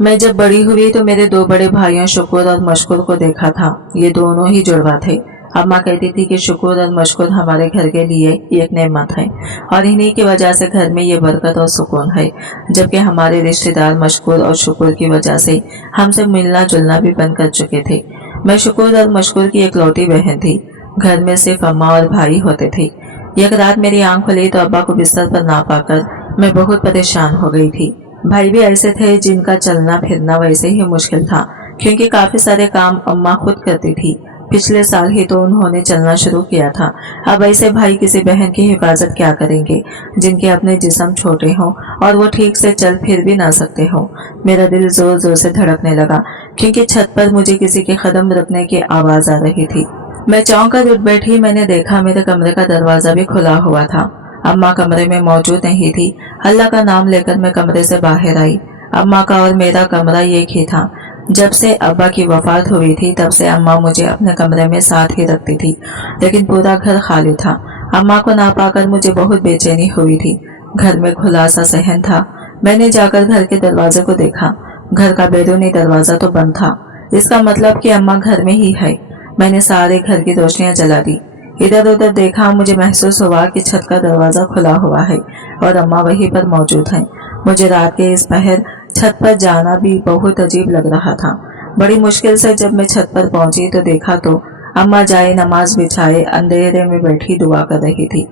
मैं जब बड़ी हुई तो मेरे दो बड़े भाइयों शुक्र और मशकूर को देखा था। ये दोनों ही जुड़वा थे। अम्मा कहती थी कि शुक्र और मशकूर हमारे घर के लिए एक नेमत है और इन्हीं की वजह से घर में ये बरकत और सुकून है। जबकि हमारे रिश्तेदार मशकूर और शुक्र की वजह से हमसे मिलना जुलना भी बंद कर चुके थे। मैं शुक्र और मशकूर की इकलौती बहन थी। घर में सिर्फ अम्मा और भाई होते थे। एक रात मेरी आंख खुली तो अब्बा को बिस्तर पर ना पाकर मैं बहुत परेशान हो गई थी। भाई भी ऐसे थे जिनका चलना फिरना वैसे ही मुश्किल था, क्योंकि काफी सारे काम अम्मा खुद करती थी। पिछले साल ही तो उन्होंने चलना शुरू किया था। अब ऐसे भाई किसी बहन की हिफाजत क्या करेंगे जिनके अपने जिस्म छोटे हों और वो ठीक से चल फिर भी ना सकते हो। मेरा दिल जोर जोर से धड़कने लगा, क्योंकि छत पर मुझे किसी के कदम रखने की आवाज आ रही थी। मैं चौंक कर उठ बैठी। मैंने देखा मेरे कमरे का दरवाजा भी खुला हुआ था। अम्मा कमरे में मौजूद नहीं थी। अल्लाह का नाम लेकर मैं कमरे से बाहर आई। अम्मा का और मेरा कमरा एक ही था। जब से अब्बा की वफात हुई थी तब से अम्मा मुझे अपने कमरे में साथ ही रखती थी, लेकिन पूरा घर खाली था। अम्मा को ना पाकर मुझे बहुत बेचैनी हुई थी। घर में खुला सा सहन था। मैंने जाकर घर के दरवाजे को देखा। घर का बैरूनी दरवाजा तो बंद था। इसका मतलब कि अम्मा घर में ही है। मैंने सारे घर की रोशनियां जला दी। इधर उधर देखा। मुझे महसूस हुआ कि छत का दरवाजा खुला हुआ है और अम्मा वहीं पर मौजूद हैं। मुझे रात के इस पहर छत पर जाना भी बहुत अजीब लग रहा था। बड़ी मुश्किल से जब मैं छत पर पहुंची तो देखा तो अम्मा जाए नमाज बिछाए अंधेरे में बैठी दुआ कर रही थी।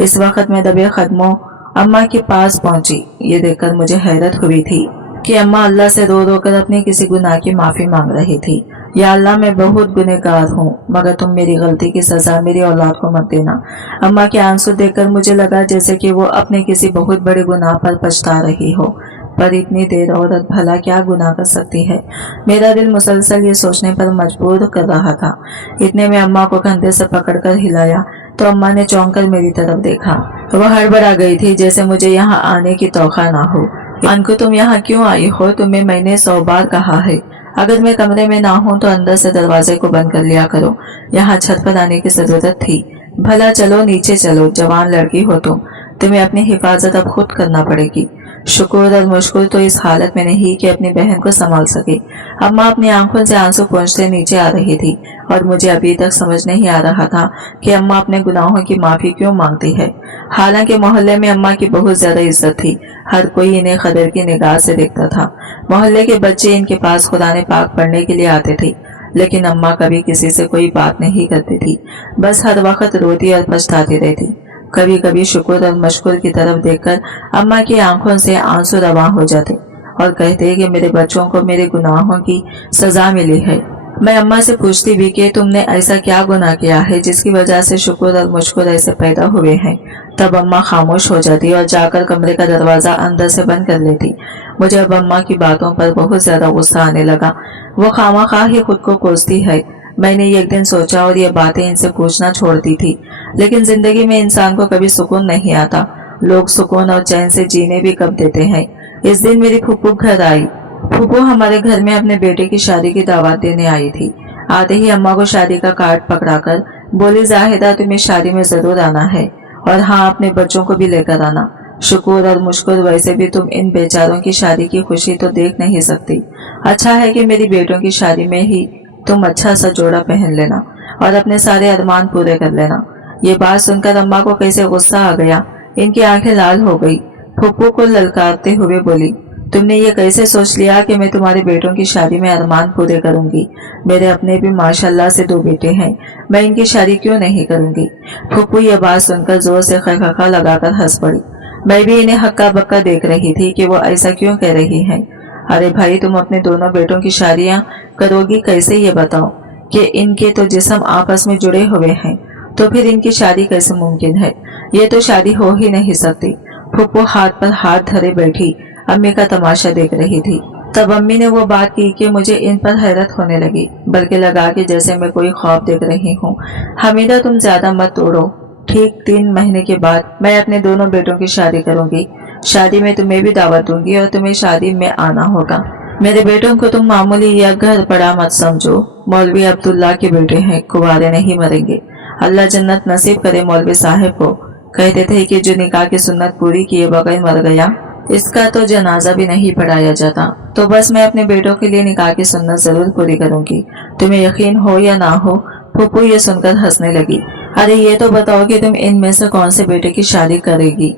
इस वक्त मैं दबे कदमों अम्मा के पास पहुंची। ये देखकर मुझे हैरत हुई थी कि अम्मा अल्लाह से रो रो कर अपने किसी गुनाह की माफी मांग रही थी। या अल्लाह, मैं बहुत गुनहगार हूँ, मगर तुम मेरी गलती की सजा मेरी औलाद को मत देना। अम्मा के आंसू देखकर मुझे लगा जैसे कि वो अपने किसी बहुत बड़े गुनाह पर पछता रही हो। पर इतनी देर औरत भला क्या गुनाह कर सकती है? मेरा दिल मुसलसल ये सोचने पर मजबूर कर रहा था। इतने में अम्मा को कंधे से पकड़कर हिलाया तो अम्मा ने चौंक कर मेरी तरफ देखा। वह हड़बड़ा गई थी, जैसे मुझे यहाँ आने की तौखा ना हो। अनकु, तुम यहाँ क्यों आई हो? तुम्हें मैंने 100 बार कहा है, अगर मैं कमरे में ना हूँ तो अंदर से दरवाजे को बंद कर लिया करो। यहाँ छत पर आने की जरूरत थी। भला चलो नीचे चलो, जवान लड़की हो तुम, तुम्हें अपनी हिफाजत अब खुद करना पड़ेगी। शुक्र और मुश्किल तो इस हालत में नहीं कि अपनी बहन को संभाल सके। अम्मा अपनी आंखों से आंसू पोंछते नीचे आ रही थी और मुझे अभी तक समझ नहीं आ रहा था कि अम्मा अपने गुनाहों की माफी क्यों मांगती है। हालांकि मोहल्ले में अम्मा की बहुत ज्यादा इज्जत थी। हर कोई इन्हें कदर की निगाह से देखता था। मोहल्ले के बच्चे इनके पास कुरान पाक पढ़ने के लिए आते थे, लेकिन अम्मा कभी किसी से कोई बात नहीं करती थी। बस हर वक्त रोती और पछताती रहती। कभी कभी शुक्र और मशकुर की तरफ देखकर अम्मा की आंखों से आंसू रवा हो जाते और कहते कि मेरे बच्चों को मेरे गुनाहों की सजा मिली है। मैं अम्मा से पूछती भी कि तुमने ऐसा क्या गुनाह किया है जिसकी वजह से शुक्र और मुश्कुर ऐसे पैदा हुए हैं। तब अम्मा खामोश हो जाती और जाकर कमरे का दरवाजा अंदर से बंद कर लेती। मुझे अब अम्मा की बातों पर बहुत ज्यादा गुस्सा आने लगा। वो खामखा ही खुद को कोसती है। मैंने एक दिन सोचा और ये बातें इनसे पूछना छोड़ दी थी, लेकिन जिंदगी में इंसान को कभी सुकून नहीं आता। लोग सुकून और चैन से जीने भी कब देते हैं। इस दिन मेरी फूफू घर आई। फूफू हमारे घर में अपने बेटे की शादी की दावत देने आई थी। आते ही अम्मा को शादी का कार्ड पकड़ाकर बोली, जाहिदा तुम्हें शादी में जरूर आना है और हाँ, अपने बच्चों को भी लेकर आना। शुक्र और मुश्कुर, वैसे भी तुम इन बेचारों की शादी की खुशी तो देख नहीं सकती। अच्छा है कि मेरी बेटों की शादी में ही तुम अच्छा सा जोड़ा पहन लेना और अपने सारे अरमान पूरे कर लेना। ये बात सुनकर अम्मा को कैसे गुस्सा आ गया। इनकी आंखें लाल हो गई। फूफू को ललकारते हुए बोली, तुमने ये कैसे सोच लिया कि मैं तुम्हारे बेटों की शादी में अरमान पूरे करूंगी? मेरे अपने भी माशाल्लाह से 2 बेटे हैं, मैं इनकी शादी क्यों नहीं करूंगी? फूफू ये बात सुनकर जोर से खखा लगाकर हंस पड़ी। मैं भी इन्हें हक्का बक्का देख रही थी कि वो ऐसा क्यों कह रही हैं। अरे भाई, तुम अपने दोनों बेटों की शादियां करोगी कैसे, ये बताओ कि इनके तो जिस्म आपस में जुड़े हुए हैं, तो फिर इनकी शादी कैसे मुमकिन है? ये तो शादी हो ही नहीं सकती। फूफू हाथ पर हाथ धरे बैठी अम्मी का तमाशा देख रही थी। तब अम्मी ने वो बात की कि मुझे इन पर हैरत होने लगी, बल्कि लगा कि जैसे मैं कोई ख्वाब देख रही हूँ। हमीदा, तुम ज्यादा मत तोड़ो। ठीक 3 महीने के बाद मैं अपने दोनों बेटों की शादी करूंगी। शादी में तुम्हें भी दावत दूंगी और तुम्हें शादी में आना होगा। मेरे बेटों को तुम मामूली या घर पड़ा मत समझो। मौलवी अब्दुल्ला के बेटे हैं, कुंवारे नहीं मरेंगे। अल्लाह जन्नत नसीब करे मौलवी साहब को। कहते थे कि जो निकाह की सुन्नत पूरी किए बगैर मर गया इसका तो जनाजा भी नहीं पढ़ाया जाता। तो बस मैं अपने बेटों के लिए निकाह की सुन्नत जरूर पूरी करूंगी, तुम्हें यकीन हो या ना हो। फूफू ये सुनकर हंसने लगी। अरे ये तो बताओ कि तुम इनमें से कौन से बेटे की शादी करेगी,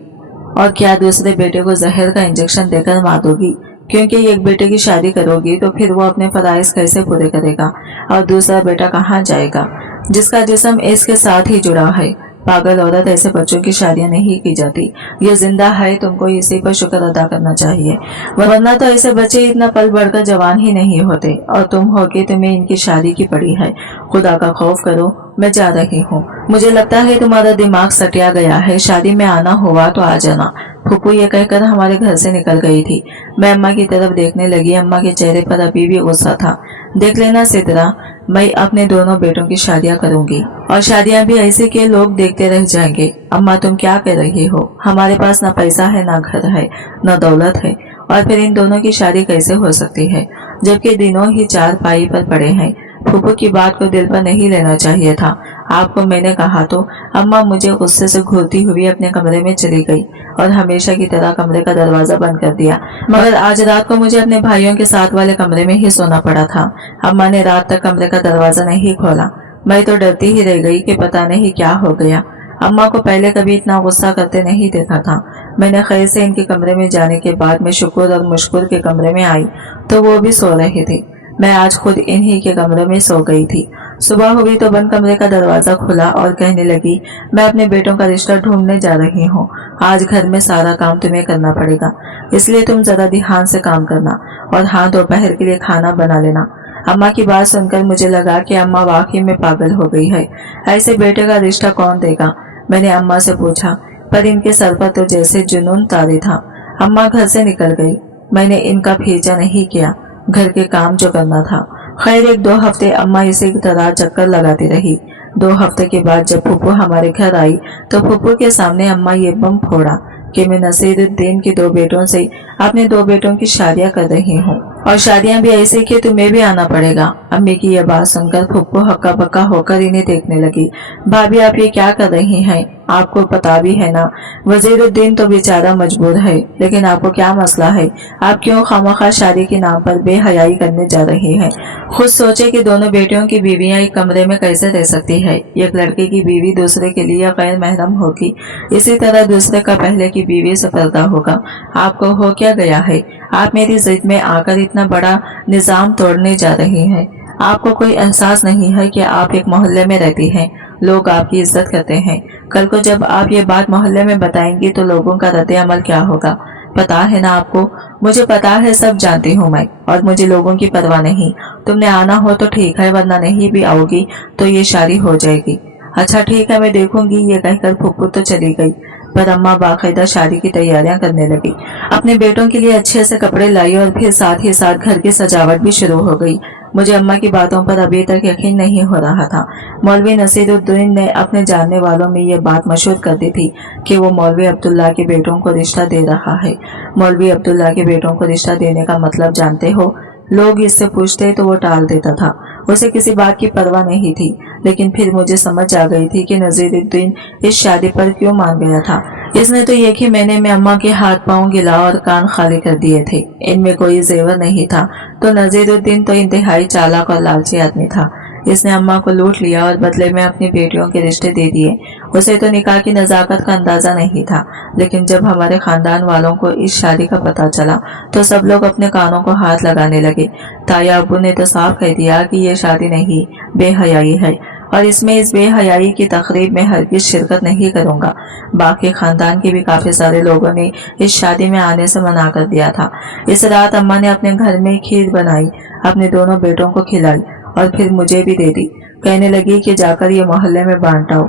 और क्या दूसरे बेटे को जहर का इंजेक्शन देकर मार दोगी? क्योंकि एक बेटे की शादी करोगी तो फिर वो अपने फराइज कैसे पूरे करेगा, और दूसरा बेटा कहाँ जाएगा जिसका जिस्म इसके साथ ही जुड़ा है? पागल औरत, ऐसे बच्चों की शादियां नहीं की जाती। ये जिंदा है, तुमको इसी पर शुक्र अदा करना चाहिए, वरना तो ऐसे बच्चे इतना पल बढ़कर जवान ही नहीं होते। और तुम हो कि तुम्हें इनकी शादी की पड़ी है। खुदा का खौफ करो, मैं जा रही हूँ। मुझे लगता है तुम्हारा दिमाग सटिया गया है। शादी में आना हुआ तो आ जाना। फूफू ये कहकर हमारे घर से निकल गई थी। मैं अम्मा की तरफ देखने लगी। अम्मा के चेहरे पर अभी भी गुस्सा था। देख लेना सितरा, मैं अपने दोनों बेटों की शादियां करूंगी, और शादियां भी ऐसे कि लोग देखते रह जाएंगे। अम्मा तुम क्या कह रही हो? हमारे पास ना पैसा है, ना घर है, ना दौलत है, और फिर इन दोनों की शादी कैसे हो सकती है, जबकि दिनों ही चार पाई पर पड़े हैं। फूफू की बात को दिल पर नहीं लेना चाहिए था। आपको मैंने कहा तो। अम्मा मुझे गुस्से से घूरती हुई अपने कमरे में चली गई और हमेशा की तरह कमरे का दरवाजा बंद कर दिया। मगर आज रात को मुझे अपने भाइयों के साथ वाले कमरे में ही सोना पड़ा था। अम्मा ने रात तक कमरे का दरवाजा नहीं खोला। मैं तो डरती ही रह गई कि पता नहीं क्या हो गया। अम्मा को पहले कभी इतना गुस्सा करते नहीं देखा था। मैंने खैर से इनके कमरे में जाने के बाद मैं शुक्र और मुश्कुर के कमरे में आई तो वो भी सो रहे थे। मैं आज खुद इन्हीं के कमरे में सो गई थी। सुबह हुई तो बंद कमरे का दरवाजा खुला और कहने लगी, मैं अपने बेटों का रिश्ता ढूंढने जा रही हूँ। आज घर में सारा काम तुम्हें करना पड़ेगा, इसलिए तुम जरा ध्यान से काम करना, और हाँ, दोपहर के लिए खाना बना लेना। अम्मा की बात सुनकर मुझे लगा कि अम्मा वाकई में पागल हो गई है। ऐसे बेटे का रिश्ता कौन देगा? मैंने अम्मा से पूछा, पर इनके सर पर तो जैसे जुनून तारी था। अम्मा घर से निकल गई। मैंने इनका पीछा नहीं किया, घर के काम जो करना था। खैर 1-2 हफ्ते अम्मा इसी तरह चक्कर लगाती रही। 2 हफ्ते के बाद जब फूफू हमारे घर आई तो फूफू के सामने अम्मा ये बम फोड़ा कि मैं नसीरुद्दीन के 2 बेटों से अपने 2 बेटों की शादियां कर रही हूँ, और शादियां भी ऐसे कि तुम्हें भी आना पड़ेगा। अम्मी की यह बात सुनकर फूफू हक्का बक्का होकर इन्हें देखने लगी। भाभी आप ये क्या कर रही हैं? आपको पता भी है ना, वजीरुद्दीन तो बेचारा मजबूर है, लेकिन आपको क्या मसला है? आप क्यों खामखा शादी के नाम पर बेहयाई करने जा रही हैं? खुद सोचे कि दोनों बेटियों की बीवियां एक कमरे में कैसे रह सकती है। एक लड़के की बीवी दूसरे के लिए गैर महरम होगी, इसी तरह दूसरे का पहले की बीवी से पर्दा होगा। आपको हो क्या गया है? आप मेरी जिद में आकर इतना बड़ा निजाम तोड़ने जा रही हैं। आपको कोई एहसास नहीं है कि आप एक मोहल्ले में रहती हैं, लोग आपकी इज्जत करते हैं। कल को जब आप ये बात मोहल्ले में बताएंगी तो लोगों का रद्द अमल क्या होगा, पता है ना आपको? मुझे पता है, सब जानती हूँ मैं, और मुझे लोगों की परवाह नहीं। तुमने आना हो तो ठीक है, वरना नहीं भी आओगी तो ये शादी हो जाएगी। अच्छा ठीक है, मैं देखूंगी। ये कहकर फूफू तो चली गई, पर अम्मा बाकायदा शादी की तैयारियां करने लगी। अपने बेटों के लिए अच्छे से कपड़े लाई और फिर साथ ही साथ घर की सजावट भी शुरू हो गई। मुझे अम्मा की बातों पर अभी तक यकीन नहीं हो रहा था। मौलवी नसीरुद्दीन ने अपने जानने वालों में ये बात मशहूर कर दी थी कि वो मौलवी अब्दुल्ला के बेटों को रिश्ता दे रहा है। मौलवी अब्दुल्ला के बेटों को रिश्ता देने का मतलब जानते हो? लोग इससे पूछते तो वो टाल देता था, उसे किसी बात की परवाह नहीं थी। लेकिन फिर मुझे समझ आ गई थी कि नसीरुद्दीन इस शादी पर क्यों मान गया था। इसने तो एक ही महीने में अम्मा के हाथ पांव गिला और कान खाली कर दिए थे। इनमें कोई जेवर नहीं था, तो नसीरुद्दीन तो इंतहाई चालाक और लालची आदमी था। इसने अम्मा को लूट लिया और बदले में अपनी बेटियों के रिश्ते दे दिए। उसे तो निकाह की नजाकत का अंदाजा नहीं था, लेकिन जब हमारे खानदान वालों को इस शादी का पता चला तो सब लोग अपने कानों को हाथ लगाने लगे। ताया अब्बू ने तो साफ कह दिया कि ये शादी नहीं, बेहयाई है, और इसमें इस बेहयाई की तकरीब में हरगिज शिरकत नहीं करूंगा। बाकी खानदान के भी काफी सारे लोगों ने इस शादी में आने से मना कर दिया था। इस रात अम्मा ने अपने घर में खीर बनाई, अपने दोनों बेटों को खिलाई और फिर मुझे भी दे दी। कहने लगी कि जाकर ये मोहल्ले में बांट आओ।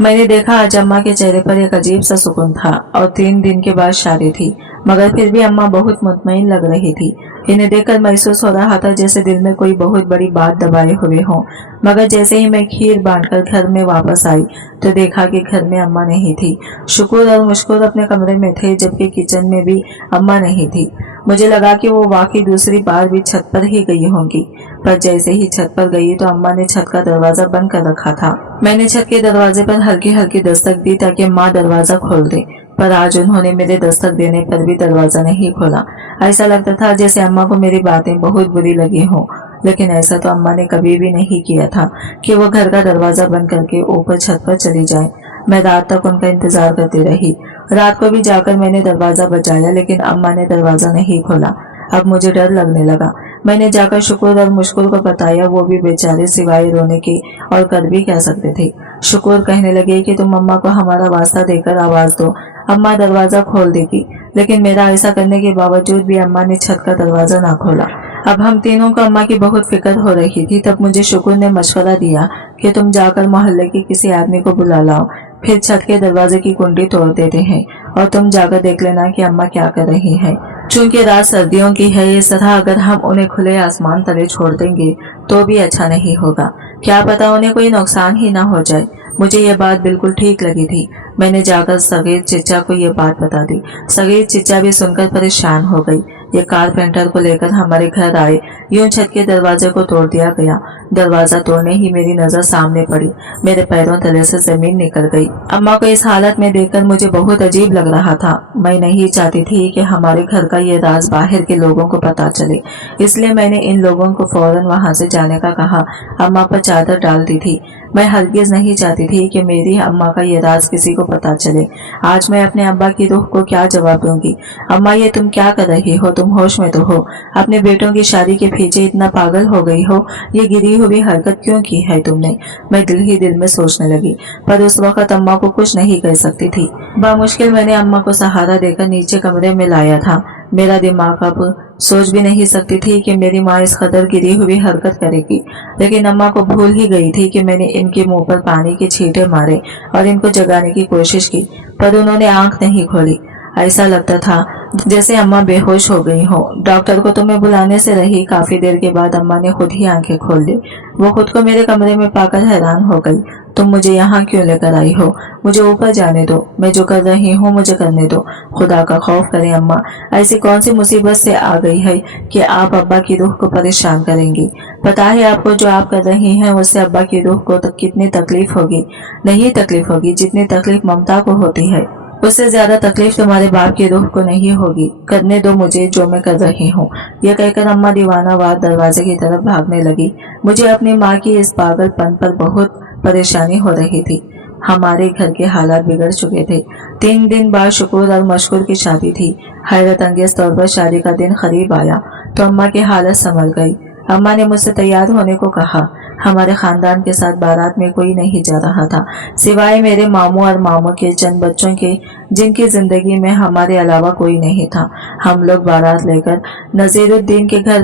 मैंने देखा आज अम्मा के चेहरे पर एक अजीब सा सुकून था, और 3 दिन के बाद शादी थी, मगर फिर भी अम्मा बहुत मुतमईन लग रही थी। इन्हें देखकर महसूस हो रहा था जैसे दिल में कोई बहुत बड़ी बात दबाए हुए हो। मगर जैसे ही मैं खीर बांटकर घर में वापस आई तो देखा कि घर में अम्मा नहीं थी। शुक्र और मुश्कुर अपने कमरे में थे, जबकि किचन में भी अम्मा नहीं थी। मुझे लगा कि वो वाकई दूसरी बार भी छत पर ही गई होंगी, पर जैसे ही छत पर गई तो अम्मा ने छत का दरवाजा बंद कर रखा था। मैंने छत के दरवाजे पर हल्की हल्की दस्तक दी ताकि माँ दरवाजा खोल दे। पर आज उन्होंने मेरे दस्तक देने पर भी दरवाजा नहीं खोला। ऐसा लगता था जैसे अम्मा को मेरी बातें बहुत बुरी लगी हो, लेकिन ऐसा तो अम्मा ने कभी भी नहीं किया था कि वो घर का दरवाजा बंद करके ऊपर छत पर चली जाए। मैं रात तक उनका इंतजार करती रही। रात को भी जाकर मैंने दरवाजा बजाया, लेकिन अम्मा ने दरवाजा नहीं खोला। अब मुझे डर लगने लगा। मैंने जाकर शुक्र और मुश्किल को बताया। वो भी बेचारे सिवाय रोने के और कर भी कह सकते थे। शुक्र कहने लगे कि तुम अम्मा को हमारा वास्ता देकर आवाज दो, अम्मा दरवाजा खोल देगी। लेकिन मेरा ऐसा करने के बावजूद भी अम्मा ने छत का दरवाजा ना खोला। अब हम तीनों को अम्मा की बहुत फिक्र हो रही थी। तब मुझे शुक्र ने मशवरा दिया कि तुम जाकर मोहल्ले के किसी आदमी को बुला लाओ, फिर छत के दरवाजे की कुंडी तोड़ देते हैं और तुम जाकर देख लेना कि अम्मा क्या कर रही है। चूंकि रात सर्दियों की है, इस तरह अगर हम उन्हें खुले आसमान तले छोड़ देंगे तो भी अच्छा नहीं होगा। क्या पता उन्हें कोई नुकसान ही ना हो जाए। मुझे यह बात बिल्कुल ठीक लगी थी। मैंने जाकर सगीर चिच्चा को यह बात बता दी। सगीर चिच्चा भी सुनकर परेशान हो गई। ये कारपेंटर को लेकर हमारे घर आए। यूं छत के दरवाजे को तोड़ दिया गया। दरवाजा तोड़ने ही मेरी नजर सामने पड़ी। मेरे पैरों तले से जमीन निकल गई। अम्मा को इस हालत में देखकर मुझे बहुत अजीब लग रहा था। मैं नहीं चाहती थी कि हमारे घर का ये राज बाहर के लोगों को पता चले, इसलिए मैंने इन लोगों को फौरन वहां से जाने का कहा। अम्मा पर चादर डाल दी थी। मैं हरगिज नहीं चाहती थी कि मेरी अम्मा का ये राज किसी को पता चले। आज मैं अपने अब्बा की रूह को क्या जवाब दूंगी? अम्मा, ये तुम क्या कर रही हो? तुम होश में तो हो? अपने बेटों की शादी के पीछे इतना पागल हो गई हो? ये गिरी हुई हरकत क्यों की है तुमने? मैं दिल ही दिल में सोचने लगी, पर उस वक्त अम्मा को कुछ नहीं कह सकती थी। बामुश्किल मैंने अम्मा को सहारा देकर नीचे कमरे में लाया था। मेरा दिमाग अब सोच भी नहीं सकती थी कि मेरी माँ इस कदर गिरी हुई हरकत करेगी। लेकिन अम्मा को भूल ही गई थी कि मैंने इनके मुंह पर पानी के छींटे मारे और इनको जगाने की कोशिश की, पर उन्होंने आंख नहीं खोली। ऐसा लगता था जैसे अम्मा बेहोश हो गई हो। डॉक्टर को तो मैं बुलाने से रही। काफी देर के बाद अम्मा ने खुद ही आंखें खोल ली। वो खुद को मेरे कमरे में पाकर हैरान हो गई। तुम मुझे यहाँ क्यों लेकर आई हो? मुझे ऊपर जाने दो। मैं जो कर रही हूँ मुझे करने दो। खुदा का खौफ करें अम्मा, ऐसी कौन सी मुसीबत से आ गई है कि आप अब्बा की रूह को परेशान करेंगी? पता है आपको जो आप कर रही हैं उससे अब्बा की रूह को कितनी तकलीफ होगी? नहीं तकलीफ होगी जितनी तकलीफ ममता को होती है। उससे ज्यादा तकलीफ तुम्हारे बाप की रूह को नहीं होगी। करने दो मुझे जो मैं कर रही हूँ। यह कहकर अम्मा दीवानावार दरवाजे की तरफ भागने लगी। मुझे अपनी माँ की इस पागलपन पर बहुत परेशानी हो रही थी। हमारे घर के हालात बिगड़ चुके थे। 3 दिन बाद शुक्र और मशकूर की शादी थी। हैरत अंगेज तौर पर शादी का दिन करीब आया तो अम्मा की हालत संभल गई। अम्मा ने मुझसे तैयार होने को कहा। हमारे खानदान के साथ बारात में कोई नहीं जा रहा था, सिवाय मेरे मामू और मामू के चंद बच्चों के, जिनकी जिंदगी में हमारे अलावा कोई नहीं था। हम लोग बारात लेकर नजीरुद्दीन के घर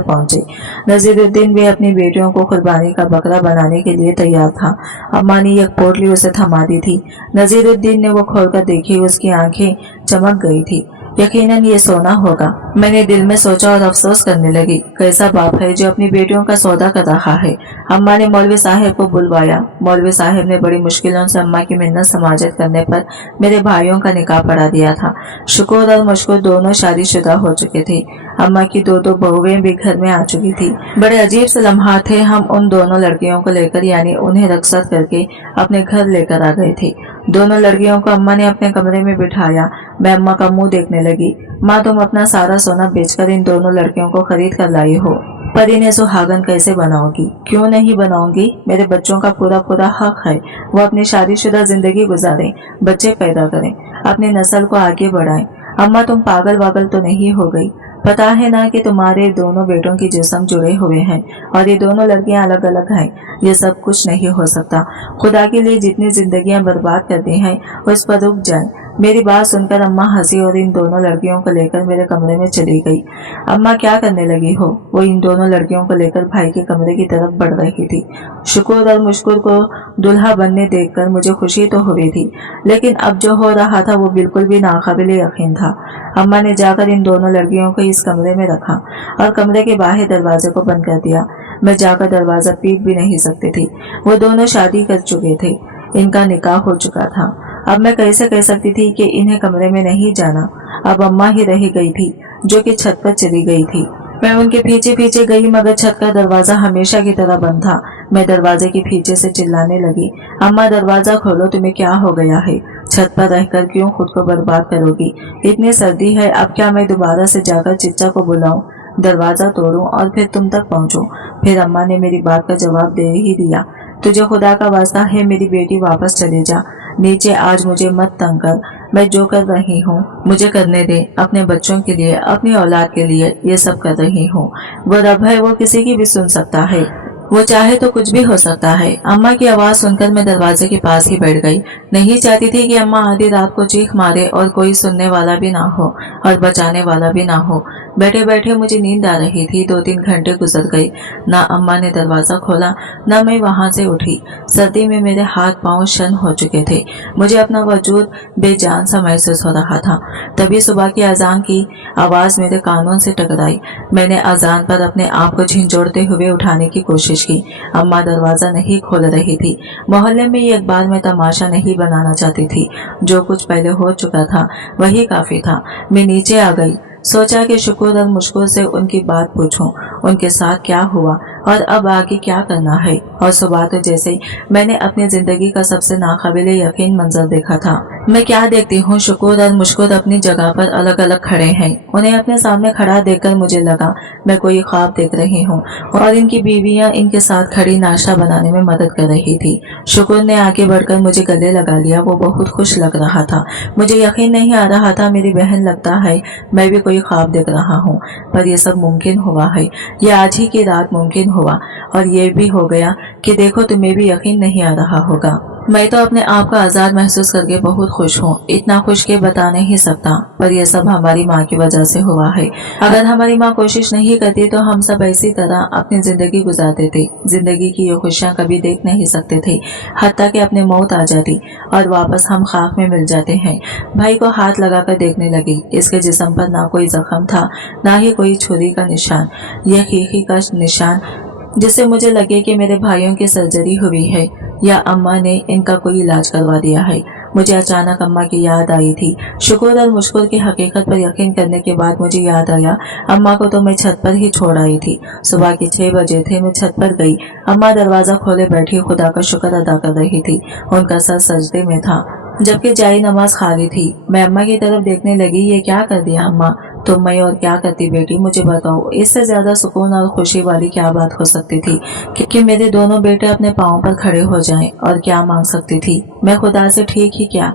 पहुंचे। नजीरुद्दीन भी अपनी बेटियों को कुर्बानी का बकरा बनाने के लिए तैयार था। अम्मा ने एक पोटली उसे थमा दी थी। नजीरुद्दीन ने वो खोलकर देखी। उसकी आंखें चमक गई थी। यकीनन ये सोना होगा। मैंने दिल में सोचा और अफसोस करने लगी, कैसा बाप है जो अपनी बेटियों का सौदा कर रहा है। अम्मा ने मौलवी साहब को बुलवाया। मौलवी साहब ने बड़ी मुश्किलों से अम्मा की मिन्नत समाजत करने पर मेरे भाइयों का निकाह पढ़ा दिया था। शुक्र और मशकूर दोनों शादीशुदा हो चुके थे। अम्मा की 2 बहुएं भी घर में आ चुकी थी। बड़े अजीब से लम्हात थे। हम उन दोनों लड़कियों को लेकर, यानी उन्हें रखसत करके अपने घर लेकर आ गए थे। दोनों लड़कियों को अम्मा ने अपने कमरे में बिठाया। मैं अम्मा का मुंह देखने लगी। माँ, तुम अपना सारा सोना बेचकर इन दोनों लड़कियों को खरीद कर लाई हो, पर इन्हें सुहागन कैसे बनाओगी? क्यों नहीं बनाऊंगी? मेरे बच्चों का पूरा हक है। वो अपनी शादीशुदा जिंदगी गुजारें, बच्चे पैदा करें, अपनी नस्ल को आगे बढ़ाएं। अम्मा, तुम पागल वागल तो नहीं हो गई? पता है ना कि तुम्हारे दोनों बेटों की जिस्म जुड़े हुए हैं और ये दोनों लड़कियां अलग अलग हैं। ये सब कुछ नहीं हो सकता। खुदा के लिए जितनी जिंदगियां बर्बाद कर दी हैं उस पर रुक जाएं। मेरी बात सुनकर अम्मा हंसी और इन दोनों लड़कियों को लेकर मेरे कमरे में चली गई। अम्मा, क्या करने लगी हो? वो इन दोनों लड़कियों को लेकर भाई के कमरे की तरफ बढ़ रही थी। शुक्र और मुश्कुर को दुल्हा बनने देखकर मुझे खुशी तो हुई थी, लेकिन अब जो हो रहा था वो बिल्कुल भी नाकाबिले यकीन था। अम्मा ने जाकर इन दोनों लड़कियों को इस कमरे में रखा और कमरे के बाहर दरवाजे को बंद कर दिया। मैं जाकर दरवाजा पीट भी नहीं सकती थी। वो दोनों शादी कर चुके थे। इनका निकाह हो चुका था। अब मैं कैसे कह सकती थी कि इन्हें कमरे में नहीं जाना? अब अम्मा ही रह गई थी जो कि छत पर चली गई थी। मैं उनके पीछे पीछे गई मगर छत का दरवाजा हमेशा की तरह बंद था। मैं दरवाजे के पीछे से चिल्लाने लगी, अम्मा दरवाजा खोलो, तुम्हें क्या हो गया है? छत पर रहकर क्यों खुद को बर्बाद करोगी? इतनी सर्दी है, अब क्या मैं दोबारा से जाकर चिच्चा को बुलाऊं, दरवाजा तोड़ूं और फिर तुम तक पहुंचूं? फिर अम्मा ने मेरी बात का जवाब दे ही दिया, तुझे खुदा का वास्ता है मेरी बेटी, वापस चले जा नीचे, आज मुझे मत तंग कर। मैं जो कर रही हूँ मुझे करने दे, अपने बच्चों के लिए, अपनी औलाद के लिए ये सब कर रही हूँ। वो रब है, वो किसी की भी सुन सकता है, वो चाहे तो कुछ भी हो सकता है। अम्मा की आवाज सुनकर मैं दरवाजे के पास ही बैठ गई। नहीं चाहती थी कि अम्मा आधी रात को चीख मारे और कोई सुनने वाला भी ना हो और बचाने वाला भी ना हो। बैठे बैठे मुझे नींद आ रही थी। 2-3 घंटे गुजर गए, ना अम्मा ने दरवाजा खोला ना मैं वहां से उठी। सर्दी में मेरे हाथ पांव शन हो चुके थे, मुझे अपना वजूद बेजान सा महसूस हो रहा था। तभी सुबह की अजान की आवाज मेरे कानों से टकराई। मैंने अजान पर अपने आप को झिंझोड़ते हुए उठाने की कोशिश की। अम्मा दरवाजा नहीं खोल रही थी। मोहल्ले में एक बार मैं तमाशा नहीं बनाना चाहती थी, जो कुछ पहले हो चुका था वही काफी था। मैं नीचे आ गई, सोचा कि शुक्र और मुश्किल से उनकी बात पूछूं, उनके साथ क्या हुआ और अब आगे क्या करना है। और सुबह तो जैसे मैंने अपनी जिंदगी का सबसे नाकाबिले यकीन मंजर देखा था। मैं क्या देखती हूँ, शुक्र और मुश्किल अपनी जगह पर अलग अलग खड़े हैं। उन्हें अपने सामने खड़ा देखकर मुझे लगा मैं कोई ख्वाब देख रही हूँ और इनकी बीवियां इनके साथ खड़ी नाश्ता बनाने में मदद कर रही थी। शुक्र ने आगे बढ़कर मुझे गले लगा लिया। वो बहुत खुश लग रहा था। मुझे यकीन नहीं आ रहा था मेरी बहन, लगता है मैं भी कोई ख्वाब देख रहा हूँ, पर यह सब मुमकिन हुआ है। ये आज ही की रात मुमकिन हुआ और ये भी हो गया कि देखो तुम्हें भी यकीन नहीं आ रहा होगा। मैं तो अपने आप का आजाद महसूस करके बहुत खुश हूँ, इतना खुश के बता नहीं सकता, पर यह सब हमारी माँ की वजह से हुआ है। अगर हमारी माँ कोशिश नहीं करती तो हम सब इसी तरह अपनी जिंदगी गुजारते थे। जिंदगी की ये खुशियाँ कभी देख नहीं सकते थे, हत्ता कि अपनी मौत आ जाती और वापस हम खाक में मिल जाते हैं। भाई को हाथ लगाकर देखने लगी। इसके जिस्म पर ना कोई जख्म था, ना ही कोई छुरी का निशान, यह खीखी का निशान जिससे मुझे लगे कि मेरे भाइयों की सर्जरी हुई है या अम्मा ने इनका कोई इलाज करवा दिया है। मुझे अचानक अम्मा की याद आई थी। शुक्र और मुश्किल की हकीकत पर यकीन करने के बाद मुझे याद आया, अम्मा को तो मैं छत पर ही छोड़ आई थी। सुबह के 6 बजे थे, मैं छत पर गई। अम्मा दरवाजा खोले बैठी खुदा का शुक्र अदा कर रही थी। उनका सर सजदे में था, जबकि जाई नमाज खाली थी। मैं अम्मा की तरफ देखने लगी। ये क्या कर दिया अम्मा? तुम मैं और क्या करती बेटी, मुझे बताओ। इससे ज्यादा सुकून और खुशी वाली क्या बात हो सकती थी कि मेरे दोनों बेटे अपने पाँव पर खड़े हो जाएं। और क्या मांग सकती थी मैं खुदा से, ठीक ही क्या।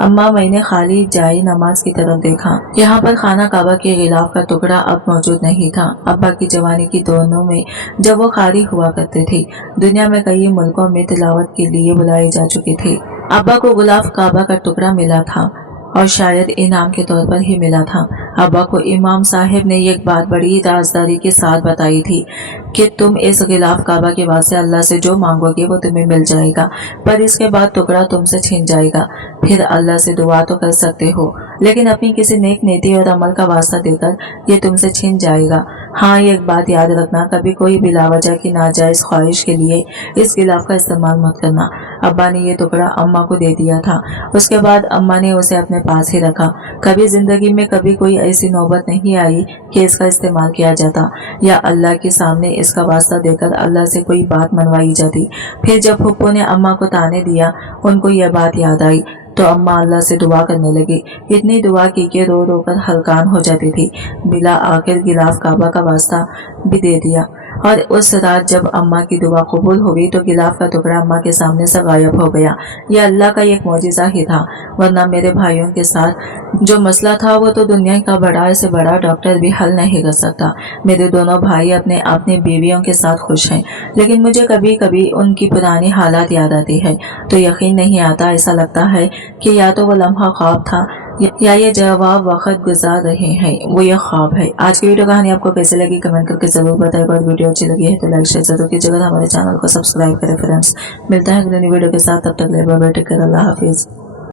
अम्मा, मैंने खाली जाई नमाज की तरफ देखा। यहाँ पर खाना काबा के गिलाफ का टुकड़ा अब मौजूद नहीं था। अब्बा की जवानी की दोनों में जब वो खाली हुआ करते थे, दुनिया में कई मुल्कों में तिलावत के लिए बुलाए जा चुके थे। अब्बा को गुलाफ काबा का टुकड़ा मिला था और शायद इनाम के तौर पर ही मिला था। अब्बा को इमाम साहब ने एक बात बड़ी राजदारी के साथ बताई थी कि तुम इस गिलाफ काबा के वास्ते अल्लाह से जो मांगोगे वो तुम्हें मिल जाएगा, पर इसके बाद टुकड़ा तुमसे छिन जाएगा। फिर अल्लाह से दुआ तो कर सकते हो, लेकिन अपनी किसी नेक नीति और अमल का वास्ता देकर ये तुमसे छिन जाएगा। हाँ, एक बात याद रखना, कभी कोई बिलावजह की नाजायज ख्वाहिश के लिए इस गिलाफ का इस्तेमाल मत करना। अब्बा ने ये टुकड़ा अम्मा को दे दिया था। उसके बाद अम्मा ने उसे अपने पास ही रखा। कभी जिंदगी में कभी कोई ऐसी नौबत नहीं आई कि इसका इस्तेमाल किया जाता या अल्लाह के सामने इसका वास्ता देकर अल्लाह से कोई बात मनवाई जाती। फिर जब फुप्पो ने अम्मा को ताने दिया, उनको यह बात याद आई तो अम्मा अल्लाह से दुआ करने लगी। इतनी दुआ की कि रो रो कर हलकान हो जाती थी। बिला आखिर गिलाफ काबा का वास्ता भी दे दिया और उस रात जब अम्मा की दुआ कबूल हुई तो गिलाफ का टुकड़ा अम्मा के सामने से गायब हो गया। यह अल्लाह का एक मौजिज़ा ही था, वरना मेरे भाइयों के साथ जो मसला था वो तो दुनिया का बड़ा से बड़ा डॉक्टर भी हल नहीं कर सकता। मेरे दोनों भाई अपने अपने बीवियों के साथ खुश हैं, लेकिन मुझे कभी कभी उनकी पुरानी हालात याद आती है तो यकीन नहीं आता। ऐसा लगता है कि या तो वो लम्हा ख्वाब था या ये जवाब वक्त गुजार रहे हैं, वो ये ख्वाब है। आज की वीडियो कहानी आपको कैसे लगी कमेंट करके जरूर बताएगा और वीडियो अच्छी लगी है तो लाइक शेयर जरूर कीजिएगा। हमारे चैनल को सब्सक्राइब करें फ्रेंड्स। मिलता है अगली वीडियो के साथ, तब तक ले बाय, टेक केयर, अल्लाह हाफिज।